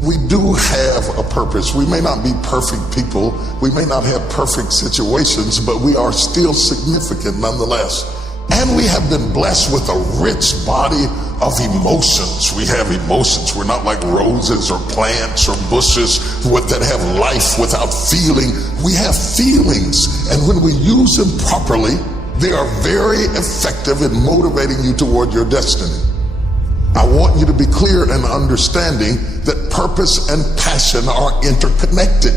We do have a purpose. We may not be perfect people. We may not have perfect situations, but we are still significant nonetheless. And we have been blessed with a rich body of emotions. We have emotions. We're not like roses or plants or bushes that have life without feeling. We have feelings, and when we use them properly, they are very effective in motivating you toward your destiny. I want you to be clear in understanding that purpose and passion are interconnected.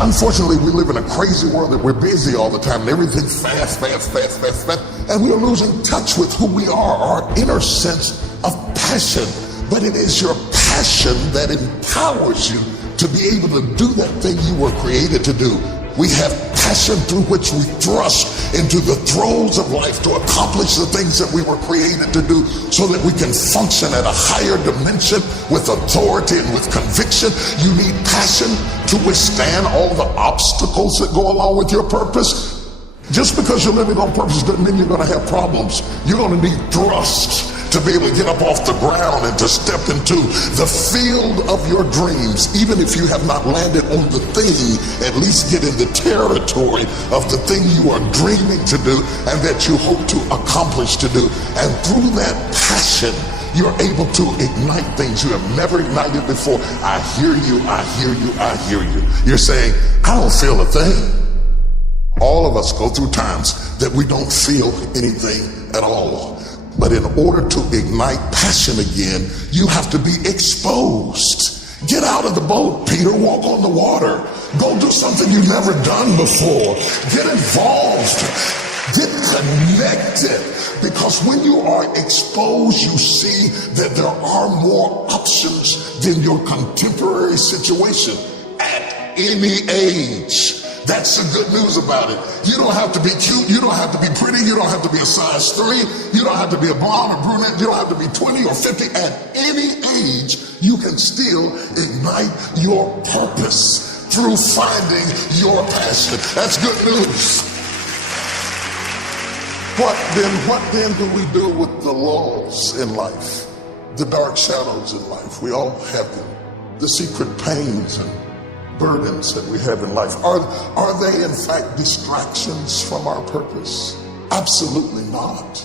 Unfortunately, we live in a crazy world that we're busy all the time and everything's fast, and we are losing touch with who we are, our inner sense of passion. But it is your passion that empowers you to be able to do that thing you were created to do. We have passion through which we thrust into the throes of life to accomplish the things that we were created to do so that we can function at a higher dimension with authority and with conviction. You need passion to withstand all the obstacles that go along with your purpose. Just because you're living on purpose doesn't mean you're going to have problems. You're going to need thrust to be able to get up off the ground and to step into the field of your dreams. Even if you have not landed on the thing, at least get in the territory of the thing you are dreaming to do and that you hope to accomplish to do. And through that passion, you're able to ignite things you have never ignited before. I hear you, I hear you, I hear you. You're saying, I don't feel a thing. All of us go through times that we don't feel anything at all. But in order to ignite passion again, you have to be exposed. Get out of the boat, Peter. Walk on the water. Go do something you've never done before. Get involved. Get connected. Because when you are exposed, you see that there are more options than your contemporary situation at any age. That's the good news about it. You don't have to be cute. You don't have to be pretty. You don't have to be a size 3. You don't have to be a blonde or brunette. You don't have to be 20 or 50. At any age, you can still ignite your purpose through finding your passion. That's good news. What then do we do with the lulls in life? The dark shadows in life. We all have them. The secret pains and burdens that we have in life. Are they in fact distractions from our purpose? Absolutely not.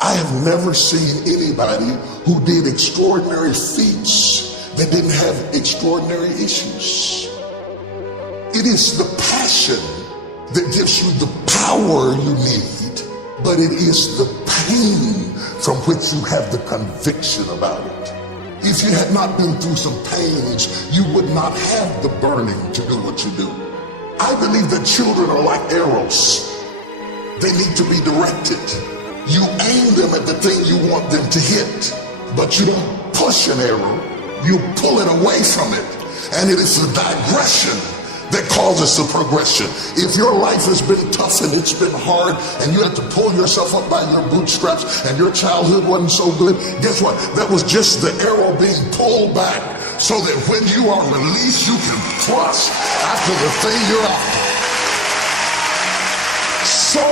I have never seen anybody who did extraordinary feats that didn't have extraordinary issues. It is the passion that gives you the power you need, but it is the pain from which you have the conviction about it. If you had not been through some pains, you would not have the burning to do what you do. I believe that children are like arrows. They need to be directed. You aim them at the thing you want them to hit, but you don't push an arrow, you pull it away from it. And it is the digression that causes the progression. If your life has been tough and it's been hard and you have to pull yourself up by your bootstraps and your childhood wasn't so good, guess what? That was just the arrow being pulled back so that when you are released, you can thrust after the thing you're after. So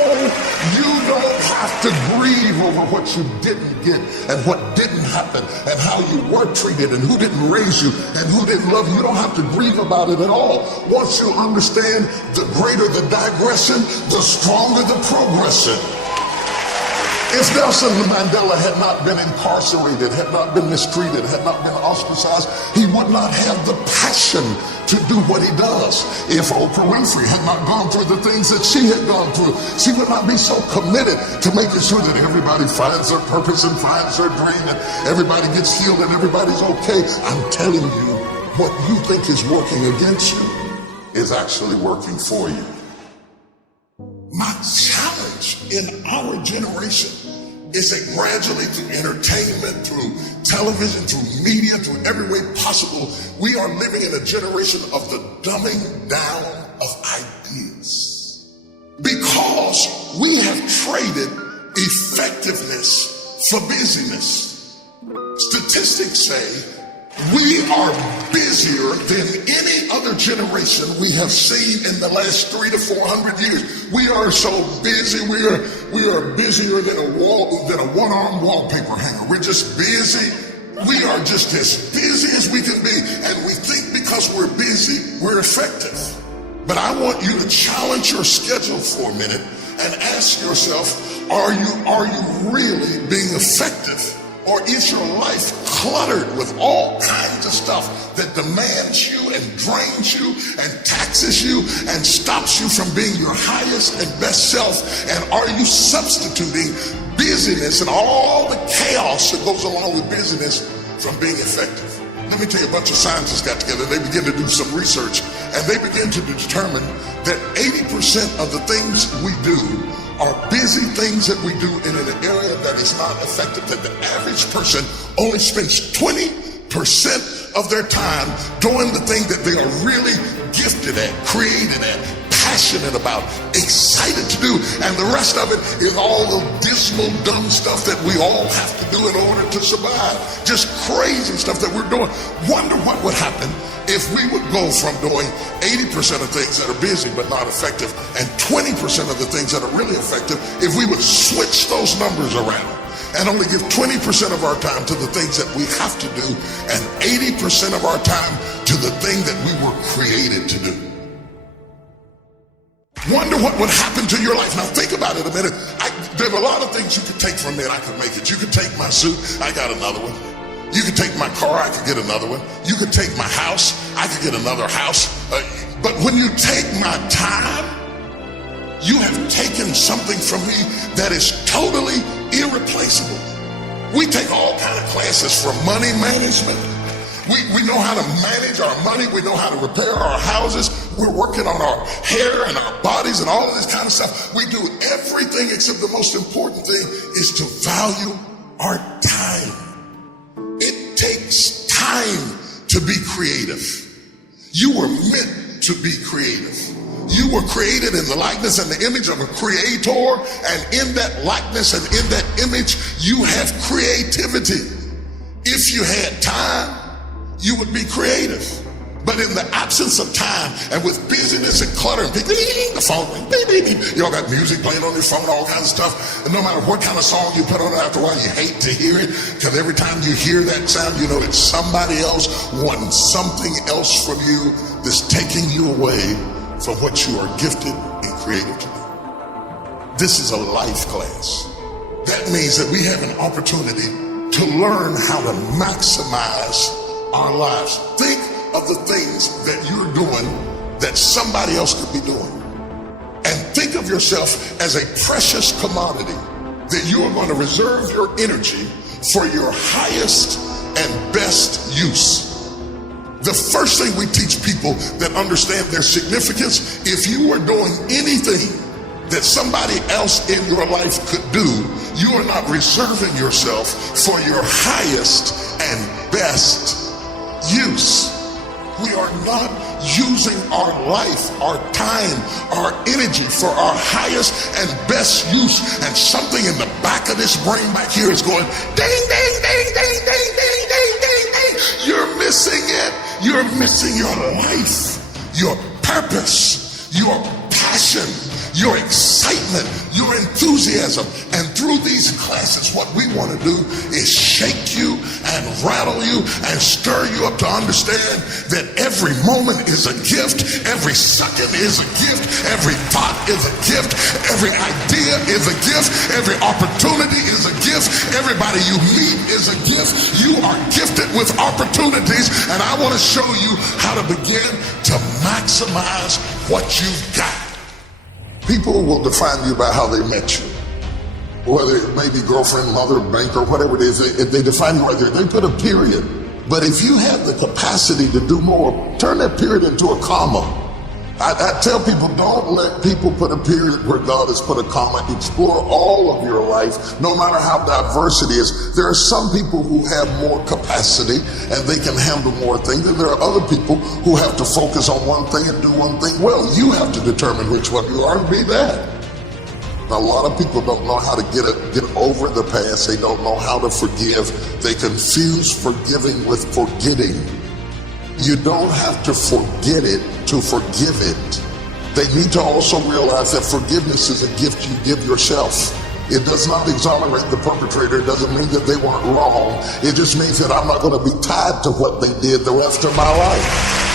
you don't have to grieve over what you didn't get and what didn't happen and how you were treated and who didn't raise you and who didn't love you. You don't have to grieve about it at all. Once you understand, the greater the digression, the stronger the progression. If Nelson Mandela had not been incarcerated, had not been mistreated, had not been ostracized, he would not have the passion to do what he does. If Oprah Winfrey had not gone through the things that she had gone through, she would not be so committed to making sure that everybody finds their purpose and finds their dream and everybody gets healed and everybody's okay. I'm telling you, what you think is working against you is actually working for you. My challenge in our generation is that gradually through entertainment, through television, through media, through every way possible, we are living in a generation of the dumbing down of ideas. Because we have traded effectiveness for busyness. Statistics say we are busier than any other generation we have seen in the last 300 to 400 years. We are so busy. We are busier than a one-armed wallpaper hanger. We're just busy. We are just as busy as we can be, and we think because we're busy, we're effective. But I want you to challenge your schedule for a minute and ask yourself, are you really being effective? Or is your life cluttered with all kinds of stuff that demands you and drains you and taxes you and stops you from being your highest and best self? And are you substituting busyness and all the chaos that goes along with busyness from being effective? Let me tell you, a bunch of scientists got together, they began to do some research, and they began to determine that 80% of the things we do are busy things that we do in an area that is not effective, that the average person only spends 20% of their time doing the thing that they are really gifted at, created at, passionate about, excited to do, and the rest of it is all the dismal, dumb stuff that we all have to do in order to survive. Just crazy stuff that we're doing. Wonder what would happen if we would go from doing 80% of things that are busy but not effective and 20% of the things that are really effective if we would switch those numbers around and only give 20% of our time to the things that we have to do and 80% of our time to the thing that we were created to do. Wonder what would happen to your life. Now think about it a minute. There are a lot of things you could take from me and I could make it. You could take my suit, I got another one. You could take my car, I could get another one. You could take my house, I could get another house. But when you take my time, you have taken something from me that is totally irreplaceable. We take all kind of classes for money management. We know how to manage our money. We know how to repair our houses. We're working on our hair and our bodies and all of this kind of stuff. We do everything except the most important thing is to value our time. It takes time to be creative. You were meant to be creative. You were created in the likeness and the image of a creator, and in that likeness and in that image, you have creativity. If you had time, you would be creative. But in the absence of time and with busyness and clutter and the phone, you all got music playing on your phone, all kinds of stuff. And no matter what kind of song you put on it, after a while you hate to hear it, because every time you hear that sound, you know that somebody else wants something else from you that's taking you away from what you are gifted and created to do. This is a life class. That means that we have an opportunity to learn how to maximize our lives. Think of the things that you're doing that somebody else could be doing. And think of yourself as a precious commodity that you are going to reserve your energy for your highest and best use. The first thing we teach people that understand their significance, if you are doing anything that somebody else in your life could do, you are not reserving yourself for your highest and best use. We are not using our life, our time, our energy for our highest and best use. And something in the back of this brain back here is going ding, ding, ding, ding, ding, ding, ding, ding, ding. You're missing it. You're missing your life, your purpose, your passion, your excitement, your enthusiasm. And through these classes, what we want to do is shake you and rattle you and stir you up to understand that every moment is a gift, every second is a gift, every thought is a gift, every idea is a gift, every opportunity is a gift, everybody you meet is a gift. You are gifted with opportunities, and I want to show you how to begin to maximize what you've got. People will define you by how they met you. Whether it may be girlfriend, mother, banker, whatever it is, if they define you right there, they put a period. But if you have the capacity to do more, turn that period into a comma. I tell people, don't let people put a period where God has put a comma. Explore all of your life, no matter how diverse it is. There are some people who have more capacity and they can handle more things, and there are other people who have to focus on one thing and do one thing well. You have to determine which one you are and be that. Now, a lot of people don't know how to get over the past. They don't know how to forgive. They confuse forgiving with forgetting. You don't have to forget it to forgive it. They need to also realize that forgiveness is a gift you give yourself. It does not exonerate the perpetrator. It doesn't mean that they weren't wrong. It just means that I'm not going to be tied to what they did the rest of my life.